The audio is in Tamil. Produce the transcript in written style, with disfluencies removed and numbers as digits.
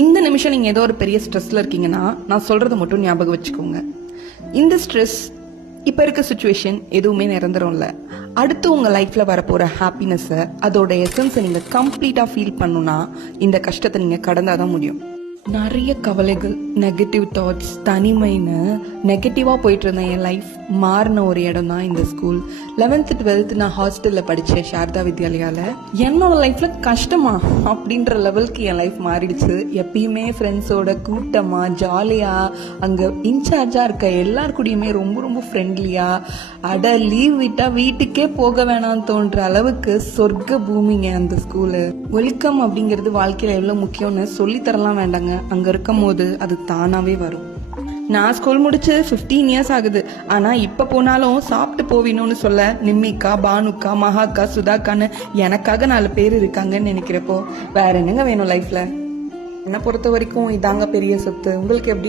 இந்த நிமிஷம் நீங்கள் ஏதோ ஒரு பெரிய ஸ்ட்ரெஸ்ல இருக்கீங்கன்னா நான் சொல்கிறத மட்டும் ஞாபகம் வச்சுக்கோங்க. இந்த ஸ்ட்ரெஸ் இப்போ இருக்க சுச்சுவேஷன் எதுவுமே நிரந்தரம் இல்லை. அடுத்து உங்கள் லைஃப்பில் வரப்போகிற ஹாப்பினஸ்ஸை, அதோட எசன்ஸை நீங்கள் கம்ப்ளீட்டாக ஃபீல் பண்ணணுன்னா இந்த கஷ்டத்தை நீங்கள் கடந்தால் தான் முடியும். நிறைய கவலைகள், நெகட்டிவ் தாட்ஸ், தனிமைன்னு நெகட்டிவாக போயிட்டு இருந்தேன். என் லைஃப் மாறின ஒரு இடம் தான் இந்த ஸ்கூல். 11th 12th நான் ஹாஸ்டலில் படித்தேன், சாரதா வித்யாலயாவில். என்னோட லைஃப்பில் கஷ்டமா அப்படின்ற லெவலுக்கு என் லைஃப் மாறிடுச்சு. எப்பயுமே ஃப்ரெண்ட்ஸோட கூட்டமாக ஜாலியாக அங்கே இன்சார்ஜாக இருக்க எல்லார் கூடயுமே ரொம்ப ரொம்ப ஃப்ரெண்ட்லியாக, லீவ் விட்டால் வீட்டுக்கே போக வேணாம்னு தோன்ற அளவுக்கு சொர்க்க பூமிங்க அந்த ஸ்கூலு. வெல்கம் அப்படிங்கிறது வாழ்க்கையில் எவ்வளோ முக்கியம்னு சொல்லித்தரலாம் வேண்டாங்க. அங்கே இருக்கும் போது அது தானாகவே வரும். நான் ஸ்கூல் முடிச்சு 15 இயர்ஸ் ஆகுது. ஆனால் இப்போ போனாலும் சாப்பிட்டு போவினோன்னு சொல்ல நிம்மிக்கா, பானுக்கா, மகாக்கா, சுதாக்கான்னு எனக்காக 4 பேர் இருக்காங்கன்னு நினைக்கிறப்போ வேற என்னங்க வேணும் லைஃப்ல? என்னை பொறுத்த வரைக்கும் இதாங்க பெரிய சொத்து. உங்களுக்கு எப்படி?